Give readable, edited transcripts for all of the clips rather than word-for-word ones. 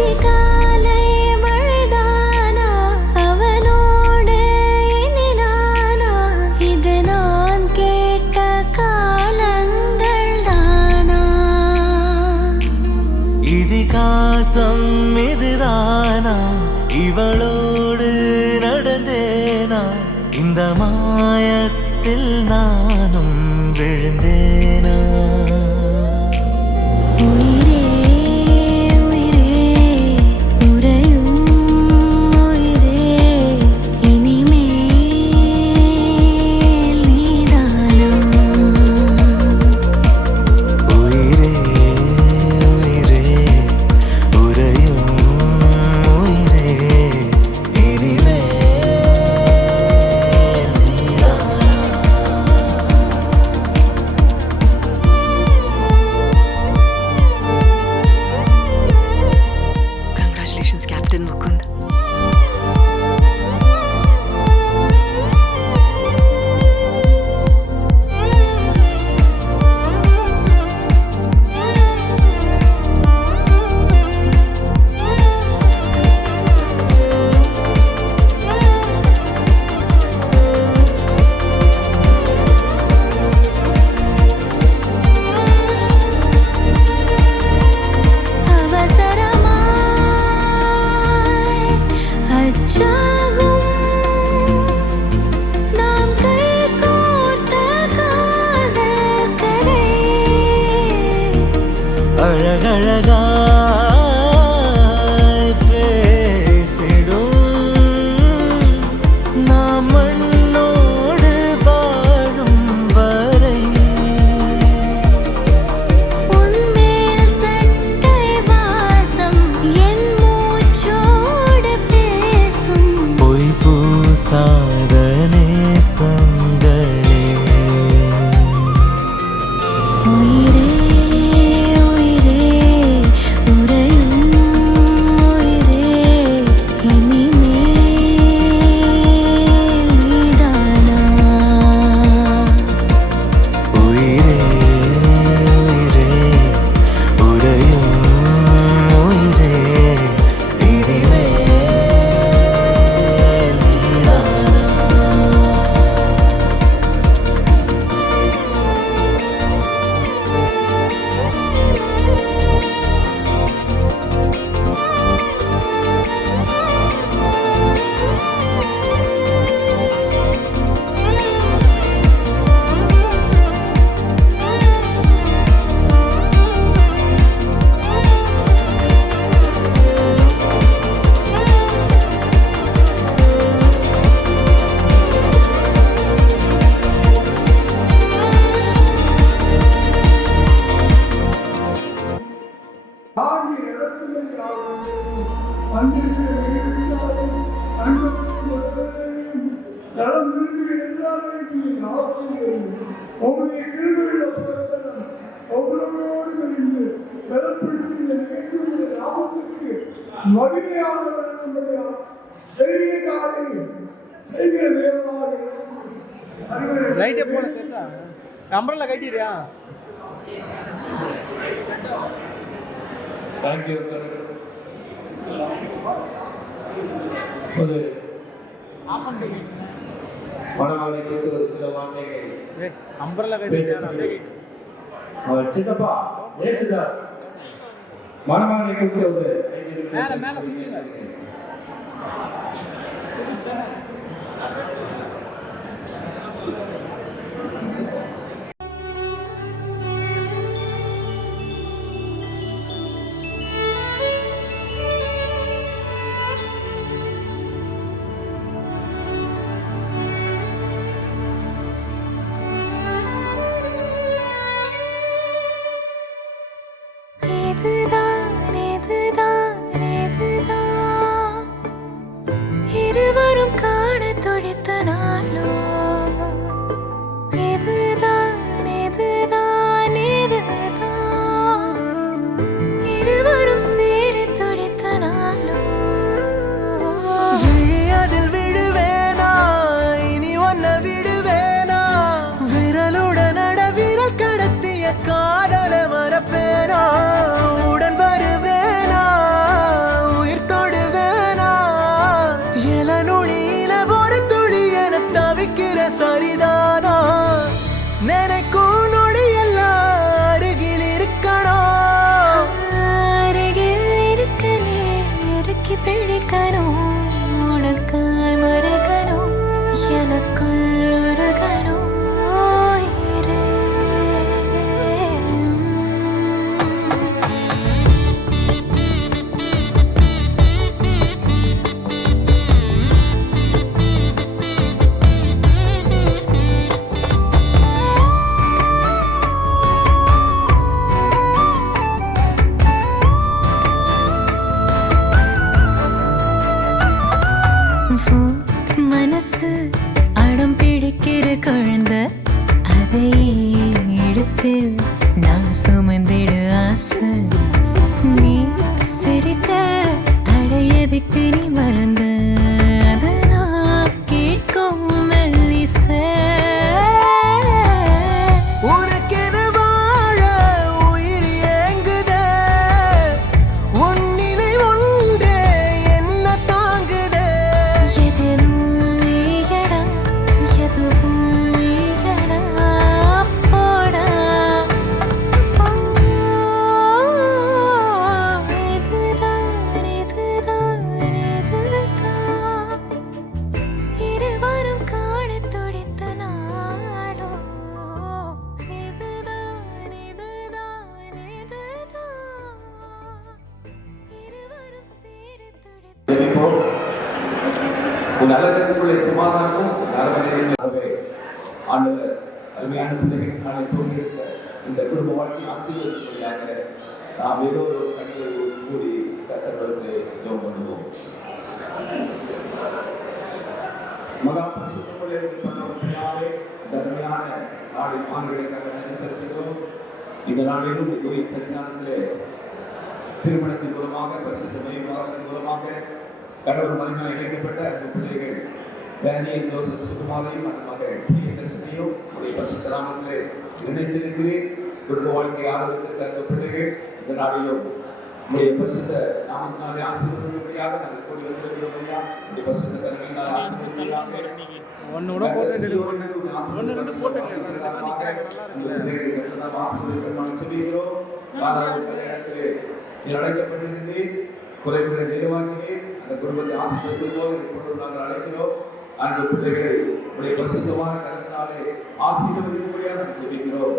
அதிகாலை மழைதானா அவனோடு இனி நானா இது நான் கேட்ட காலங்கள் தானா இதிகாசம் இதுதானா இவளோடு நடந்தேனா இந்த மாயத்தில் நானும் விழுந்தேனா உயிரே உயிரே உறையும் உயிரே இனிமேல் நீதானா உயிரே உயிரே உறையும் உயிரே இனிமேல் நீதானா Congratulations, Captain Mukund. அவசரமாய் அச்சாகும் நாம் கைகோர்த்த காதல் கதை அழகழகாய் பேசிடும் நாம் மண்ணோடு வாழும் வரை உன்மேல் சட்டை வாசம் என் மூச்சோடு பேசும் பொய் பூசாத நேசங்களே உயிரே உயிரே உறையும் உயிரே இனிமேல் நீதானா உயிரே உயிரே உறையும் உயிரே இனிமேல் நீதானா தாண்டி நடத்துகிறார்கள் அன்றைக்கு நலம் விரும்பி எல்லாரையும் உங்களுடைய கீழ்வுள்ள பிரச்சனை ஒவ்வொருவரோடு இருந்து பலப்படுத்தி கேட்கிற லாபத்திற்கு மகிமையாக நம்முடைய பெரிய காரியம் செய்கிற தேவனாக லைட்டே போல கேட்டா அம்பரல்ல கட்டிடுறியா தேங்க்யூ ஒரு மனவாளி குறித்து ஒரு சில வார்த்தைகள் அம்பரல்ல கட்டிடுறியா அவர் சித்தப்பா ஏசுதாஸ் மனவாளி குறித்து ஒரு மேல மேல சுத்திங்க இதுதான் இதுதான் இதுதான் இருவரும் காண துடித்த நாளோ இது அடக்கி பிடிக்கணும் உனக்காய் மறைக்கணும் எனக்குள் உருகணும் உயிரே. மனசு அடம் பிடிக்கிற குழந்தை அதை எடுத்து நான் சுமந்திட ஆசை. நீ சிரித்த அடையதுக்கு நீ மறந்த அதை நான் கேட்கும் மெல்லிசை. உனக்கென வாழ உயிர் ஏங்குதே, உன் நிலை ஒன்றே என்ன தாங்குதே. எதிலும் நீயடா எதுவும் நீயடா போடா. இதுதான் இதுதான் இதுதான் இருவரும் காணத் துடித்த நாடோ. இதுதான் இதுதான் இதுதான் இருவரும் சேர துடித்த ஜெபிப்போம். உன் நலத்திற்குள்ளே சமாதானமும் நலவழியாகவே ஆண்டவர் அருமையான பிள்ளைகள் நாளை சொல்லியிருக்க இந்த குடும்ப வாழ்க்கை ஆசீர்வதிப்படியாக நாம் ஏதோ ஒரு கண்களை கூடி கத்தர்களுக்கு ஜெபம் பண்ணுவோம். மகா பரிசுத்தமுள்ள பிதாவே, இந்த அருமையான நாளின் ஆண்டுகளுக்காக நன்றி செலுத்துகிறோம். இந்த நாளிலும் தூய சன்னிதானத்திலே திருமணத்தின் மூலமாக பரிசுத்த மையத்தின் மூலமாக கடவுள் மகிமையாக இணைக்கப்பட்ட அந்த பிள்ளைகள் டேனியல் ஜோசப் சுகுமாரையும் அந்த மகள் பிரியதர்ஷினியும் உடைய பரிசுத்த நாமத்திலே இணைந்திருக்கிறேன். குடும்ப வாழ்க்கை ஆரம்பித்திருக்க அந்த பிள்ளைகள் இந்த நாளிலும் உடைய பரிசுத்த நாமத்தினாலே ஆசீர்வதிப்படியாக நாங்கள் கூடி வந்திருக்கிறோம். உடைய பரிசுத்த கருணையினால் ஆசீர்வதிப்படியாக ஒன்று கூட போட்டு ஒன்று ரெண்டு போட்டு அழைக்கப்பட்டிருந்தேன், குறைகளை நிறைவாக்கினேன். அந்த குடும்பத்தை ஆசீர்வதிப்போம் இப்பொழுது நாங்கள் அழைக்கிறோம். அந்த பிள்ளைகளை உடைய பரிசுத்தமான கருத்தினாலே ஆசீர்வதிக்கும்படியாக நாங்கள் ஜெபிக்கிறோம்.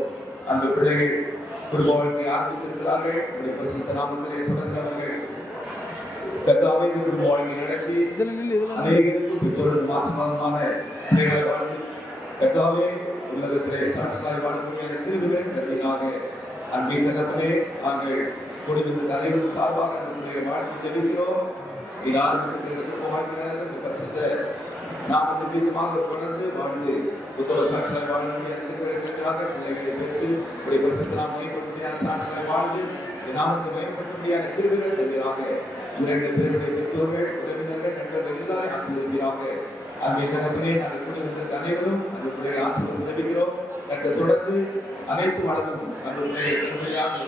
அந்த பிள்ளைகள் குடும்ப வாழ்க்கை ஆரம்பித்திருக்கிறார்கள். உடைய பரிசுத்த நாமத்திலே தொடர்ந்தவர்கள் கர்த்தாவே குடும்ப வாழ்க்கை நடத்தி அநேகருக்கு பெற்றோர்கள் மாசமான பிள்ளைகளை வாழ்ந்து கர்த்தாவே உலகத்திலே சாட்சியாய் வாழக்கூடிய கிருபைகளை தருவீராக. அன்பின் தகப்பனே, நாங்கள் குடும்பத்தின் அனைவரும் சார்பாக நம்முடைய வாழ்க்கை செலுத்துகிறோம். பரிசுத்த நாமத்தின் மீதுமாக தொடர்ந்து வாழ்ந்து புத்தக சாட்சியாய் வாழக்கூடிய கிருபைகளுக்காக பிள்ளைகளை பெற்று உடைய பரிசுத்த நாம் மேம்படுத்திய சாட்சியாய் வாழ்ந்து நாமத்தை மேம்படுத்திய கிருபைகளை தருவீராக. இரண்டு பேருடைய பெற்றோர்கள் உறவினர்கள் நண்பர்கள் எல்லாரும் ஆசீர்வதிப்பீராக. அன்பின் தகப்பனே, நாங்கள் குடும்பத்திற்கு அனைவரும் அந்த பிள்ளைகளை ஆசீர்வதிக்கிறோம். தொடர்ந்து அனைத்து வளமும்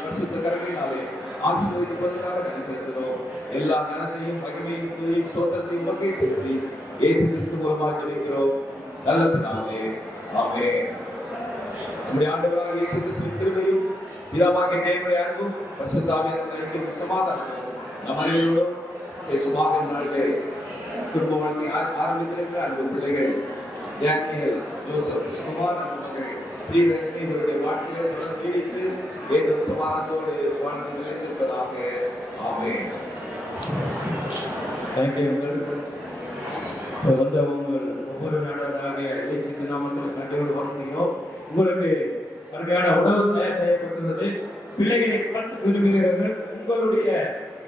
பரிசுத்த கருணையினாலே ஆசீர்வதிப்பதற்காக நன்றி செலுத்துகிறோம். எல்லா கனத்தையும் மகிமையும் துதியும் ஸ்தோத்திரத்தையும் உமக்கே செலுத்தி இயேசு கிறிஸ்து மூலமாக ஜெபிக்கிறோம் நல்ல பிதாவே. ஆமென். நம்முடைய ஆண்டவராகிய இயேசு கிறிஸ்துவின் கிருபையும் பிதாவாகிய தேவனுடைய அன்பும் பரிசுத்த ஆவியானவரின் சமாதானமும் நம் அனைவரோடும் சேஷமாக நாளிலே குடும்ப வாழ்க்கை ஆரம்பித்திருக்கிற அன்பு பிள்ளைகள் டேனியல் ஜோசப் சுகுமார் மகள் பிரியதர்ஷினி இவருடைய வாழ்க்கையை தொடர்ந்து நீடித்து வேண்டும் சமாதானத்தோடு வாழ்ந்து நிலைத்திருப்பதாக. ஆமென். வந்த உங்கள் ஒவ்வொரு நாடாக இயேசு நாமத்தில் நன்றியோடு வாழ்த்துகிறோம். உங்களுக்கு அருமையான உணவு தயார் செய்யப்பட்டுள்ளது. பிள்ளைகளை பார்த்து விரும்புகிறவர்கள் உங்களுடைய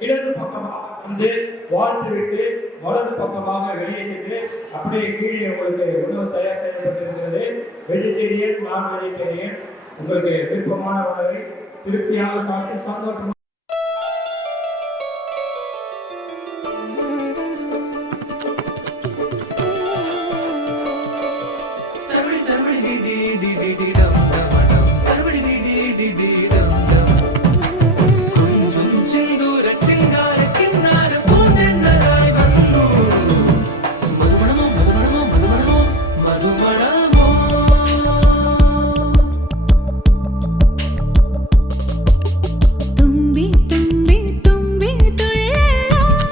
இடது பக்கமாக வந்து வாழ்ந்துவிட்டு வலது பக்கமாக வெளியே சென்று அப்படியே கீழே உங்களுக்கு உணவு தயார் செய்யப்பட்டிருக்கிறது. வெஜிடேரியன், நான் வெஜிடேரியன், உங்களுக்கு விருப்பமான உணவை திருப்தியாக சாப்பிட்டு சந்தோஷமாக தும்பி தும்பி தும்பி துள்ளலாம்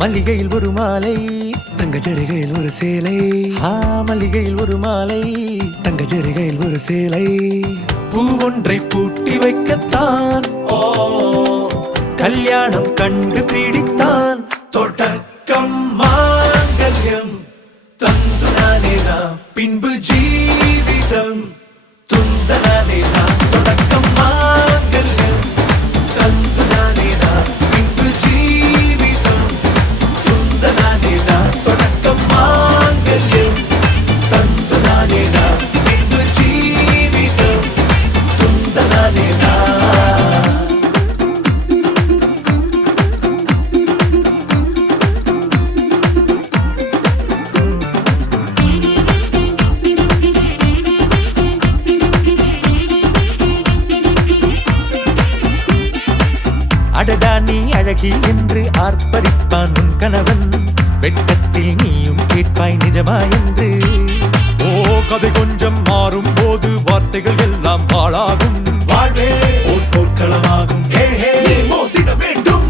மல்லிகையில் ஒரு மாலை தங்க ஜரிகையில் ஒரு சேலை மல்லிகையில் ஒரு மாலை தங்க ஜரிகையில் ஒரு சேலை பூ ஒன்றை பூட்டி வைக்கத்தான் கல்யாணம் கண்டு பிடித்தான் தொடக்கம் மாங்கல்யம் தந்துனானே நாம் பின்பு ஜீவிதம் துந்தனானே நாம் தொடக்கம் மாங்கல்யம் தந்துனானே நாம் பின்பு ஜீவிதம் துந்தனானே நாம் தொடக்கம் மாங்கல்யம் தந்துனானே நாம் பின்பு ஜீவிதம் துந்தனானே நாம் அடடா நீ அழகி என்று ஆர்ப்பரிப்பான் உன் கணவன் வெட்கத்தில் நீயும் கேட்பாய் நிஜமா என்று கதை கொஞ்சம் மாறும் போது வார்த்தைகள் எல்லாம் பாழாகும் வாழ்வே ஓர் போர்க்களமாகும் நீ மோதிட வேண்டும்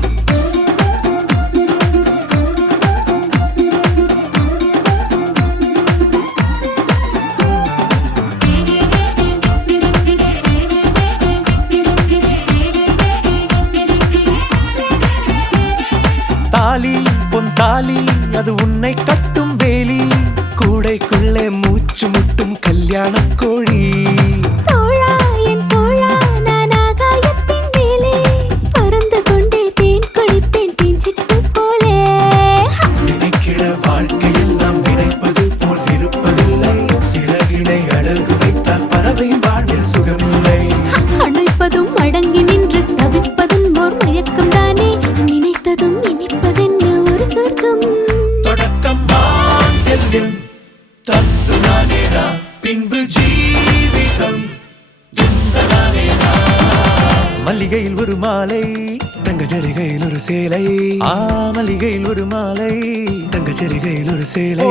தாலி பொன் தாலி அது உன்னை கட்டும் வேலி கூடைக்குள்ளே மூச்சு முட்டும் கல்யாண கோழி தோழா என் தோழா நான் ஆகாயத்தின் மேலே பறந்து கொண்டே தேன் குடிப்பேன் தேஞ்சிட்டு போலே நினைக்கிற வாழ்க்கையில் நாம் நினைப்பது போல் இருப்பதில்லை சிறகினை அழகு வைத்தால் பறவை வாழ்வில் சுகமில்லை அணைப்பதும் அடங்கி நின்று தவிப்பதும் ஓர் மயக்கம் தானே நினைத்ததும் இனிப்பதென்ன ஒரு சொர்க்கம் தொடக்கம் மாங்கல்யம் தந்துனானே நாம் பின்பு ஜீவிதம் துந்தனானே நாம் மல்லிகையில் ஒரு மாலை தங்க ஜரிகையில் ஒரு சேலை மல்லிகையில் ஒரு மாலை தங்க ஜரிகையில் ஒரு சேலை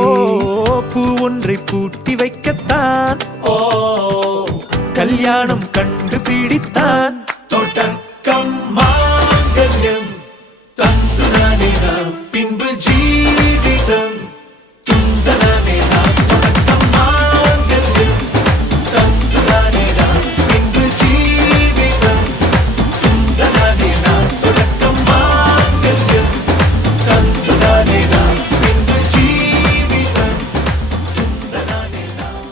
பூ ஒன்றை பூட்டி வைக்கத்தான் கல்யாணம் கண்டு பிடித்தான் தொடக்கம் மாங்கல்யம் தந்துனானே நாம் பின்பு ஜீவிதம் துந்தனானே நாம் தொடக்கம் மாங்கல்யம் தந்துனானே நாம் பின்பு ஜீவிதம் துந்தனானே நாம் தொடக்கம் மாங்கல்யம் தந்துனானே நாம் பின்பு ஜீவிதம் துந்தனானே நாம்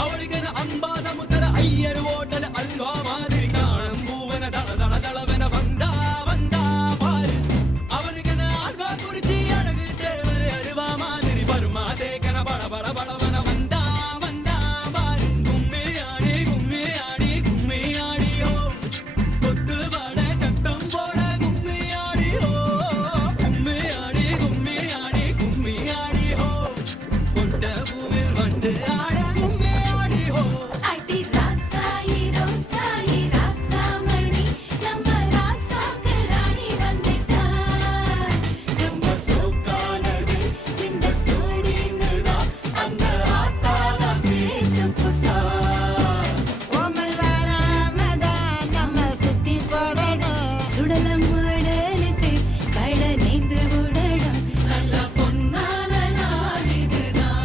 அவளுக்கென அம்பா சமுத்திர ஐயர் ஓட்டல் அல்வா மாதிரி தாழம் பூவன தள தள தளவென வந்தா வந்தா பாரு அவனுக்கென ஆல்வா குறிச்சி அழகு தேவர் அருவா மாதிரி வருமா தேக்கன பட பட படவன வந்தா வந்தா பாரு கும்மி ஆடி கும்மி ஆடி கும்மி ஆடியோ கொத்து வட சட்டம் போட கும்மி ஆடியோ கும்மி ஆடி கும்மி ஆடி கும்மி ஆடியோ கொண்ட பூவில் வண்டு ஆட கும்மி ஆடியோ அடி ராசாயி ரோசாயி ராசாமணி நம்ம ராசாக்கு ராணி வந்துட்டா ரொம்ப சோக்கானது இந்த சோடினுடா அந்த ஆத்தாதா சேர்த்து புட்டா ஓமல் வராமதான் நம்ம சுத்தி போடணும் சுடலம் மடலுக்கு கட நீந்து விடணும் நல்ல பொன்னான நாள் இதுதான்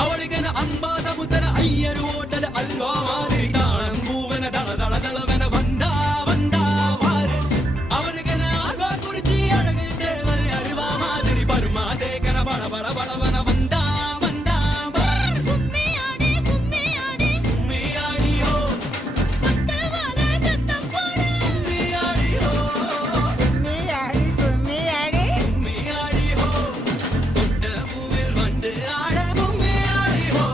அவளுக்கென அம்பா சமுத்திர ஐயர் ஓட்டல் அல்வா மாதிரி தாழம் பூவன தள தள தளவென வந்தா வந்தா பாரு அவனுக்கென ஆழ்வா குறிச்சி அழகு தேவர் அருவா மாதிரி வருமா தேக்கன பட பட படவன வந்தா வந்தா பாரு கும்மி ஆடி கும்மி ஆடியோ கொத்து வாழ சத்தம் போடு கும்மி ஆடியோ கும்மியாடி கும்மியாடி கும்மி ஆடியோ கொண்ட பூவில் வண்டு ஆட கும்மி ஆடியோ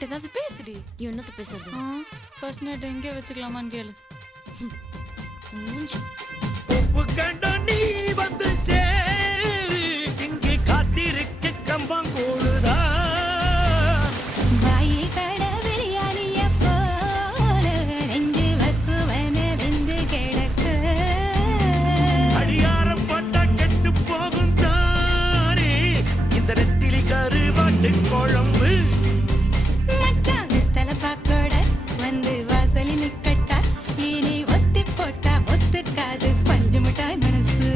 கிட்ட ஏதாவது பேசுடி. என்னத்த பேசுறது? ஃபர்ஸ்ட் நைட் எங்கே வச்சுக்கலாமான்னு கேளு. உப்பு கண்ட நீ வந்து சேரு, இங்கே காத்திருக்க கம்பம் கூடுதா. வாயி கட பிரியாணிய போல நெஞ்சு வக்குவன வெந்து கிடக்க. அடியாரம் போட்டா கெட்டு போகும் தானே இந்த நெத்திலி கருவாட்டு குழம்பு. மச்சான் வெத்தலை பாக்கோட வந்து வாசலி நிக்கட்டா, இனி ஒத்தி போட்டா ஒத்துக்காது பஞ்சு மிட்டாய் மனசு.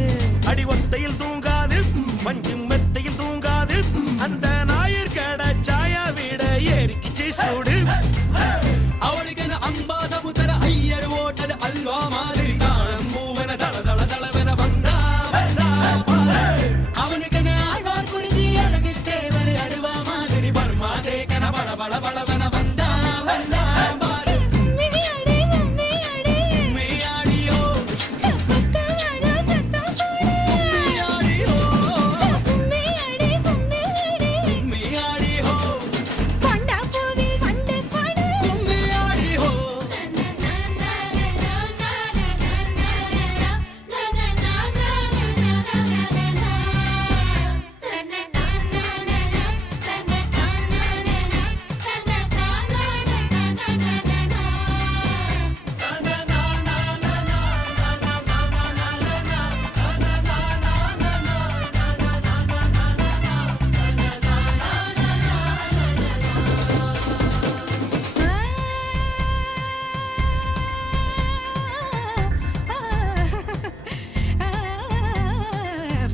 அடி ஒத்தையில் தூங்காது பஞ்சு மெத்தையில் தூங்காது, அந்த ஞாயிறு கடை சாயா விட ஏறிக்கிச்சு சூடு. அவளுக்கு அம்பா சமுத்திர ஐயர் ஓட்டது அல்வா மாதிரி தாழம் பூவன தள தள தளவென வந்தா வந்தா பாரு. அவனுக்கு ஆழ்வார் குறிஞ்சி அழகு தேவர் அருவா மாதிரி பர்மா தேக்கன பள பள பளவென வந்தா வந்தா பாரு. கும்மியாடி கும்மியாடி மேயாடியோ குத்தவாடா சத்தம் போடு. மேயாடியோ கும்மியாடி கும்மியாடி மேயாடியோ கொண்டா பூவில் வண்டு பாடு. மேயாடியோ.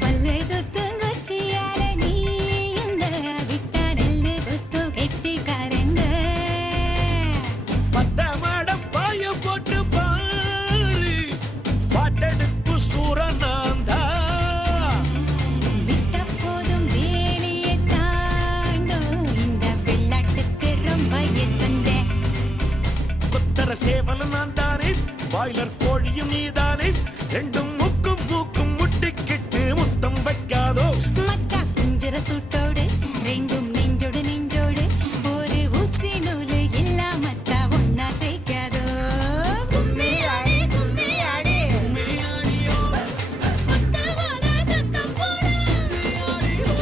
பல்லை குத்து குச்சியால நீ இந்த விட்ட நெல்லு குத்து கெட்டிக்காரங்க. பத்த மாடம் பாய போட்டு பாரு, பாட்டெடுப்பு சூரனாந்தா. விட்ட போதும் வேலையை தாண்டும் இந்த வெள்ளாட்டுக்கு ரொம்ப எத்தந்தே. கொத்தர சேவலும் நான் தானே, பாய்லர் கோழியும் நீதானே, ரெண்டும் மூக்கும் மூக்கும் முட்டிக்கிட்டு முத்தம் வைக்காதோ. மச்சான் குஞ்சிர சூட்டோடு ரெண்டும் நெஞ்சோடு நெஞ்சோடு, ஒரு ஊசி நூலு இல்லாமத்தா ஒன்னா தேய்க்காதோ. கும்மியாடி கும்மியாடி மேயாடியோ குத்தவால சத்தம் போடு. மேயாடியோ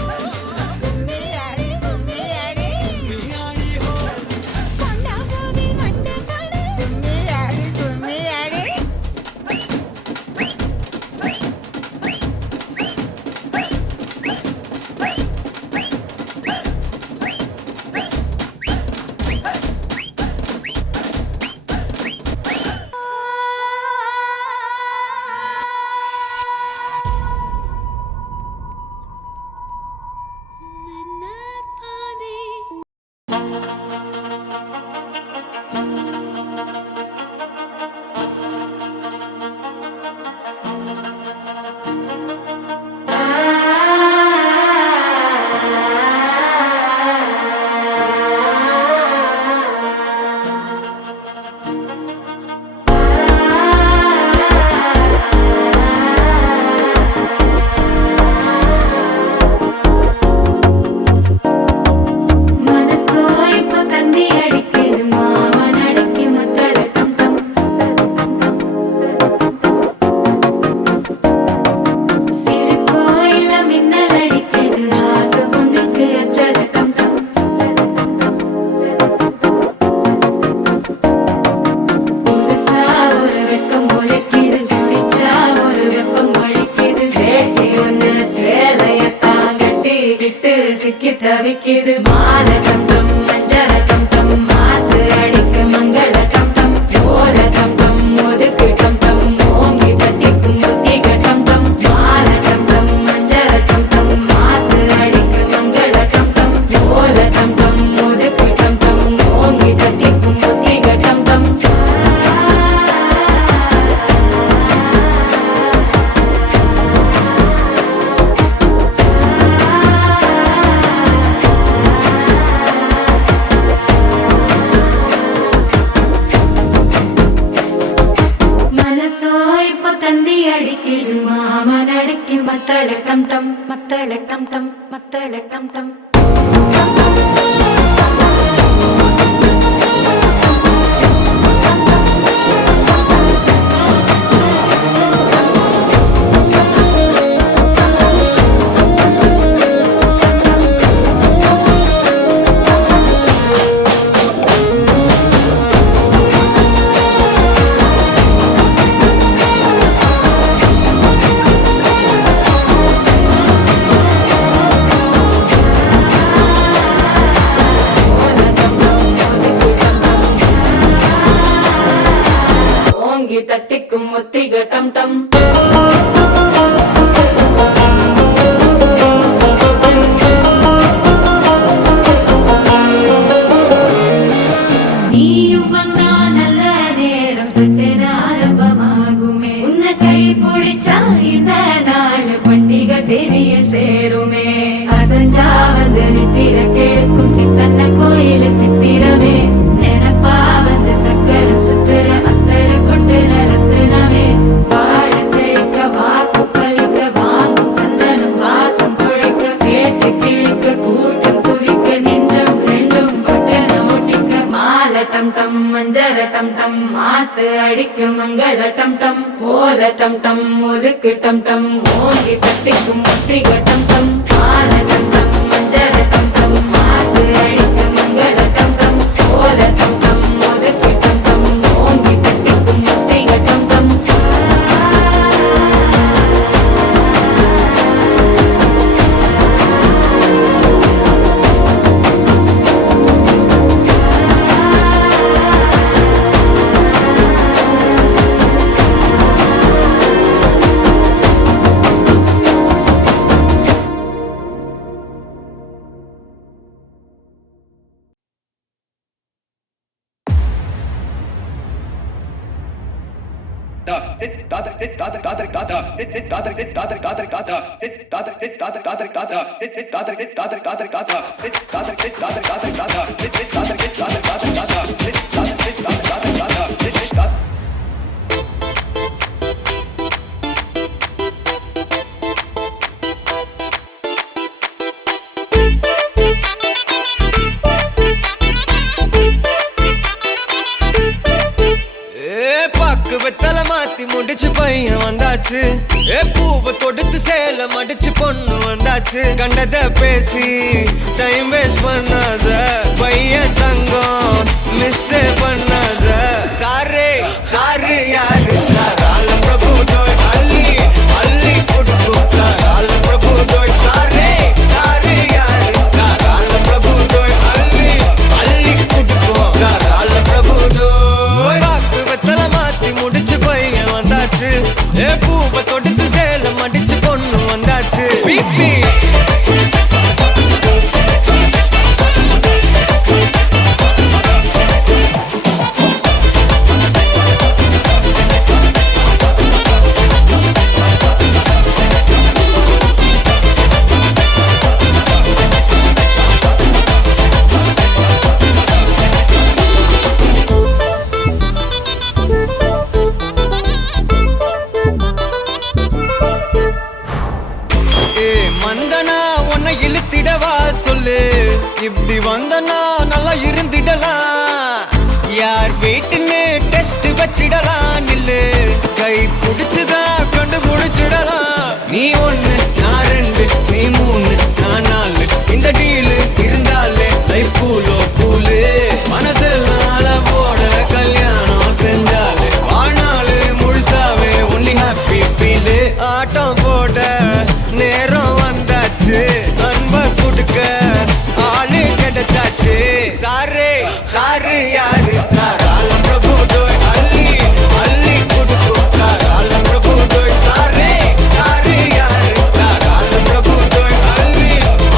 கும்மியாடி கும்மியாடி மேயாடியோ. கொண்டா பூவில் வண்டு பாடு. கும்மியாடி கும்மியாடி மனசோ இப்போ தந்தி அடிக்குது, மாமன் அடக்கி முத்தல டம் டம். சிரிப்போ இல்ல மின்னல் அடிக்குது, ஆசை பொண்ணுக்கு அச்சத டம் டம். புதுசா ஒரு வெக்கம் முளைக்குது, குடிச்சா ஒரு வெப்பம் அடிக்குது. வேட்டி ஒண்ணு சேலையத்தான் கட்டிக்கிட்டு சிக்கி தவிக்குது. மாலை டம் டம் மஞ்சள டம் டம், மாத்து அடிக்க மங்கள டம் டம். ஓல டம் டம் ஒதுக்கு டம் டம், ஓங்கி தட்டிக்கும் புத்திக டம் டம். மாலை டம் டம் மஞ்சள டம் டம், மாத்து அடிக்க மங்கள டம் டம். ஓல டம் டம் ஒதுக்கு டம் டம், ஓங்கி தட்டிக்கும் புத்திக டம் டம். டம் டம் மஞ்சர டம் டம் மாத்து அடிக்கும் மங்கள டம் டம் ஓல டம் டம் ஒதுக்கு டம் டம் ஓங்கி தட்டிக்கும் முட்டிக டம் டம் மால டம் டம் மஞ்சர டம் டம் மாத்து அடிக்கும் மங்கள டம் டம் ஓல டம் டம் ஒதுக்கு டம் டம் ஓங்கி தட்டிக்கும் முட்டிக டம் டம் வெத்தலை மாத்தி முடிச்சு பையன் வந்தாச்சு பூவை தொடுத்து சேல மடிச்சு பொண்ணு வந்தாச்சு கண்டத பேசி டைம் வேஸ்ட் பண்ணாத பையன் தங்கம் மிஸ் பண்ணாத சாரே சாரு யாரு ரால பிரபு தோய் அள்ளி அள்ளி கொடுக்கும் ரால பிரபு தோய் சாரே சாரு யாரு ரால பிரபு தோய் அள்ளி அள்ளி கொடுக்கும் ரால பிரபு தோய் வாக்கு வெத்தலை மாத்தி முடிச்சு பையன் வந்தாச்சு பூவை தொடுத்து சேல மடிச்சு பொண்ணு வந்தாச்சு பிபி இப்படி வந்தனா நல்லா இருந்திடலாம் யார் வீட்டுன்னு டெஸ்ட் வச்சிடலாம் நில்லு கை பிடிச்சுதா கண்டு முடிச்சிடலாம் நீ ஒண்ணு நான் ரெண்டு நீ மூணு நான் நாலு இந்த டீலு இருந்தாலே லைஃப் கூலோ கூலு மனசெல்லாம் போட கல்யாணம் செஞ்சாலே ஆனாலு முழுசாவே ஒன்லி ஹாப்பி ஃபீலு ஆட்டம் போட நேரம் வந்தாச்சு அன்பை கொடுக்க ஆளு கிடைச்சாச்சு சாரே சாரு யாரு ரால பிரபு தோய் அள்ளி அள்ளி கொடுக்கும் ரால பிரபு தோய் சாரே சாரு யாரு ரால பிரபு தோய் அள்ளி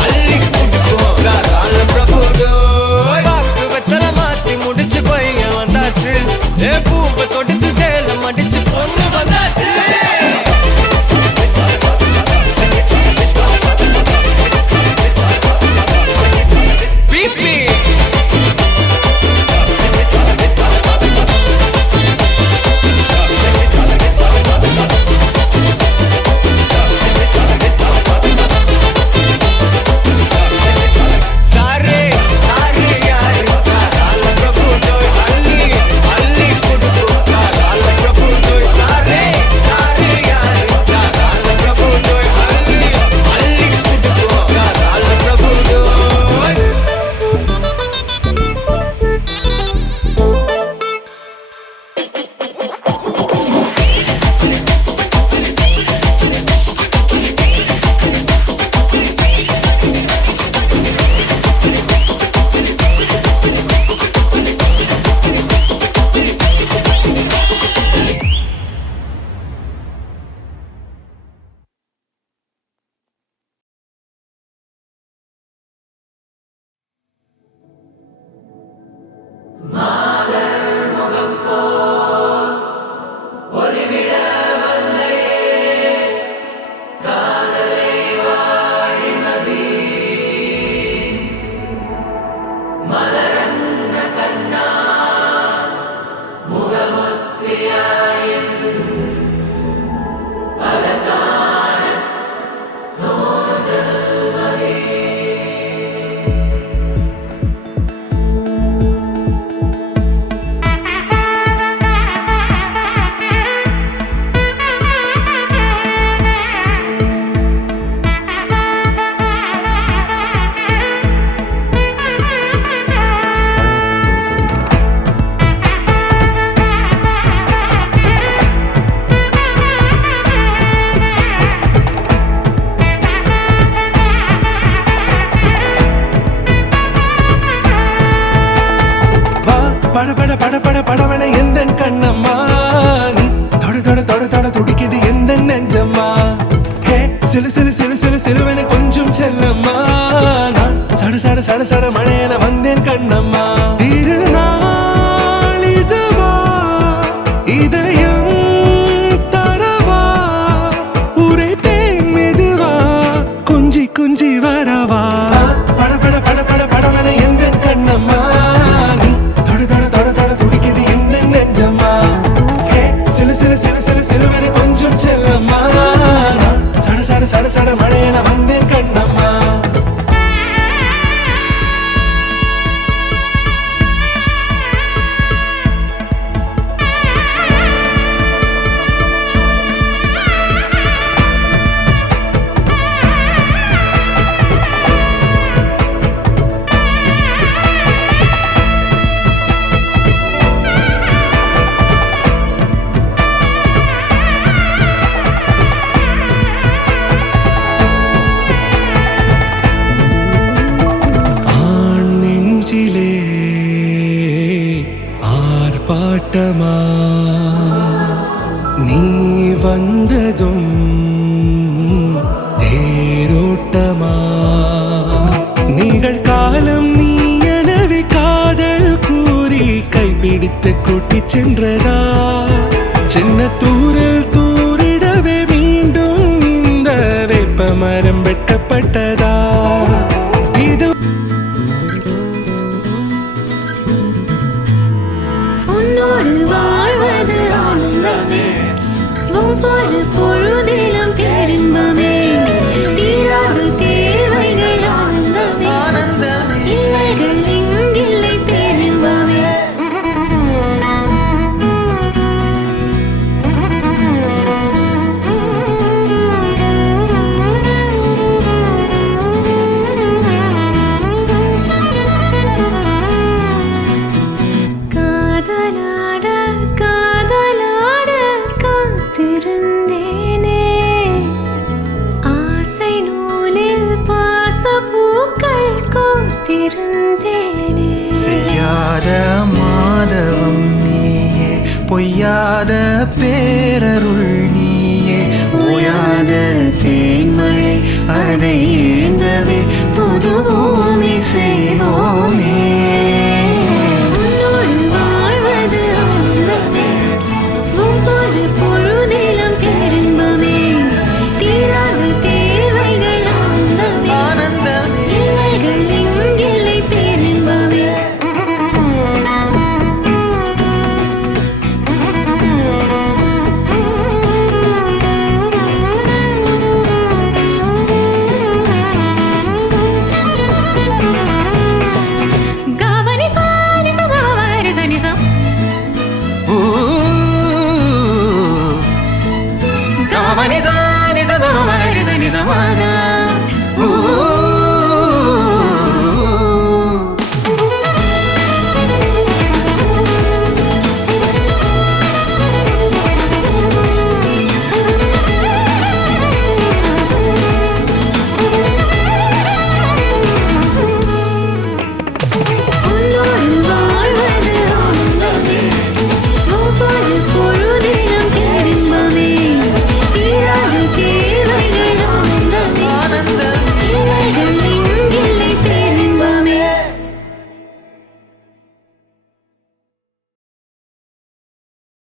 அள்ளி கொடுக்கும் ரால பிரபு தோய் வாக்கு வெத்தலை மாத்தி முடிச்சு பையன் வந்தாச்சு பூவை தொடுத்து சேல மடிச்சு பொண்ணு வந்தாச்சு பட பட பட பட படவன எந்த கண்ணம்மா நீ தொட தொட தொட தொட துடிக்குது எந்த நெஞ்சம்மா ஹே சிலு சிலு சிலு சிலு சிலுவன கொஞ்சம் செல்லம்மா நான் சட சட சட சட மழையன வந்தேன் கண்ணம்மா திருநாள் இதுவா இதயம் தரவா உரைத்தேன் மெதுவா குஞ்சி குஞ்சி வரவா பட பட பட பட படவன எந்த கண்ணம்மா நீ தொட தொட தொட தொட துடிக்குது எந்த நெஞ்சம்மா ஹே சிலு சிலு சிலு சிலு சிலுவன கொஞ்சம் செல்லம்மா நான் சட சட சட சட மழையன வந்தேன் கண்ணம்மா ஆண் நெஞ்சிலே ஆர்ப்பாட்டமா நீ வந்ததும் தேரோட்டமா நிகழ்காலம் நீ எனவே காதல் கூறி கைப்பிடித்து கூட்டிச் சென்றதா சின்ன தூரல் தூரிடவே மீண்டும் இந்த வேப்ப மரம் வெட்டப்பட்டதா இது உன்னோடு வாழ்வது ஆனந்தமே ஒவ்வொரு பொழுதிலும் பேரின்பமே தீராது தேவைகள் ஆனந்தமே இல்லைகள் இங்கில்லை பேரின்பமே காதலாட காதலாட காத்திருந்தேனே ஆசை நூலில் பாசப்பூக்கள் கோர்த்திருந்தேனே செய்யாத மாதவம் நீயே பொய்யாத பேரருள் நீயே ஓயாத தேன்மழை அதை ஏந்தவே புது பூமி செய்வோம்